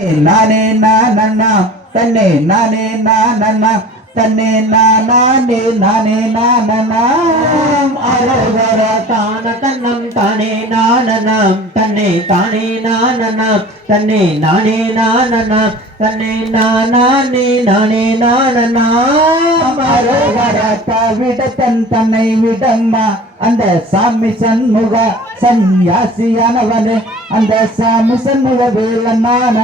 நானே நானா தன்னே நானே நானா தன்னே நானே நானே நானா அரோகர தான தன்னம் தானே நானனம் தன்னை தானே நானனம் தன்னை நானே நானனம் தன்னை நானே நானே நானனாம். அரோகரத்தா விடத்தன் தன்னை விடம்மா அந்த சாமி சண்முக சன்னியாசியானவனே அந்த சாமி சண்முக அரோகர தான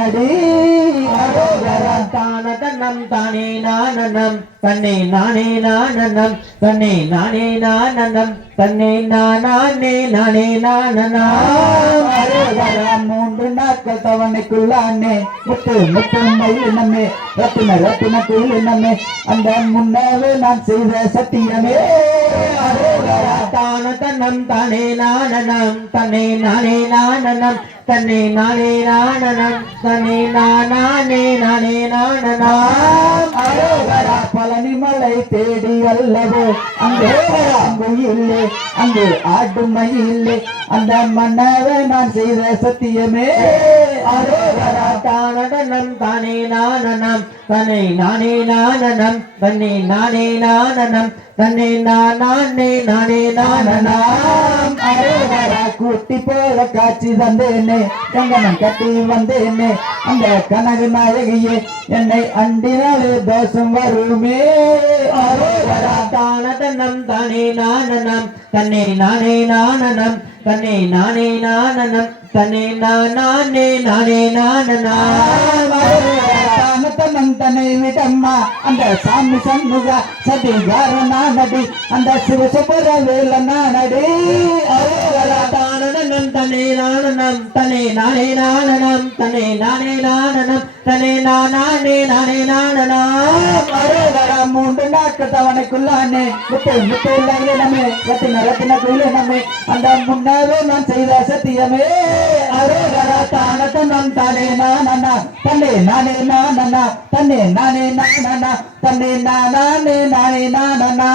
தன்னம் தானே நானனம் தன்னை நானே நானனம் தன்னை நானே நானனம் தன்னை நானே நானே நானனாம் அரோகர மூன்று நாட்கள் தவணைக்குள்ளானே முத்து முத்து மயிலினமே ரத்தின ரத்தின குயிலினமே அந்த முன்னவே நான் செய்த சத்தியமே. அரோகர தான தன்னம் தானே நானனம் தன்னை நானே நானனம் தன்னை நானே நானனம் தன்னை நானே நானே நானனாம் அரோகரா பழனி மலை தேடி அல்லவோ அங்கே அங்கு இல்லை அங்கு ஆட்டு இல்லை. அந்த மன்னரை நான் செய்த சத்தியமே. அரோகரா தான தானே நானனம் தன்னை நானே நானனம் தன்னை நானே நானனம் தன்னை நானே நானே நானனாம் கூட்டி போல காட்சி தந்தேனே கங்கணம் கட்டி வந்தேனே அந்த கனகு நாயகியே என்னை அண்டினாலே தோஷம் வருமே. அரோகரா தான தன்னம் தானே நானனம் தன்னை நானே நானனம் தன்னை நானே நானனம் தன்னை நானே நானே நானனாம். தானத்தனம் தன்னை விடம்மா அந்த சாமி சண்முக சதிகாரனா நானடி அந்த சிவசுபர வேல நானடி அரோகரா தனே தன்னை நானனம் தன்னை நானே நானனம் தனே நானே நானனம் தனே நானே நானே நானனாம். அரோகரா மூன்று நாட்கள் தவணைக்குள்ளானே. முத்து முத்து நம்மே ரத்தின ரத்தின குயிலே நம்மே. அந்த முன்னாவே நான் செய்த சத்தியமே அரோகரா தானதனம் தனே நானண்ணா தன்னே நானே நானண்ணா தன்னே நானே நானண்ணா தன்னே நானே நானே நானண்ணா